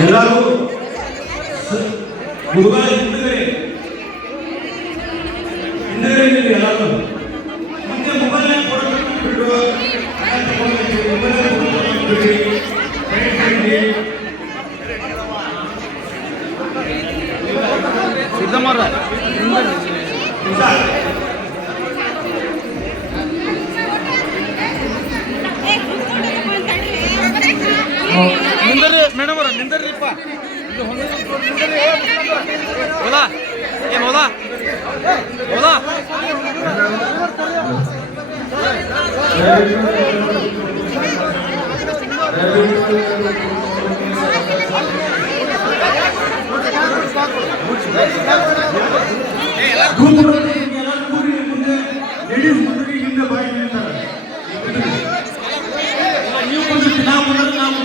ಎಲ್ಲರೂ ಹುಡುಗ ಹಿಂದುಗಡೆ ಎಲ್ಲರೂ ಮುಂದೆ ಮೊಬೈಲ್ ಬಿಟ್ಟು ಸಿದ್ದಮ್ಮರ ನಿಂದರಿ ಮೇಡಮ್ ಅವರ ನಿಂದರಿಪ್ಪ ಹೋದಾ ಏನು ಹೋದಾ ಹೋದಾ ಹಿಂದೆ ಬಾಯಿ ನಿಲ್ತಾರೆ ನೀವು ಬಂದಿರ್ತೀವಿ ನಾವು ಬಂದ್ರೆ ನಾವು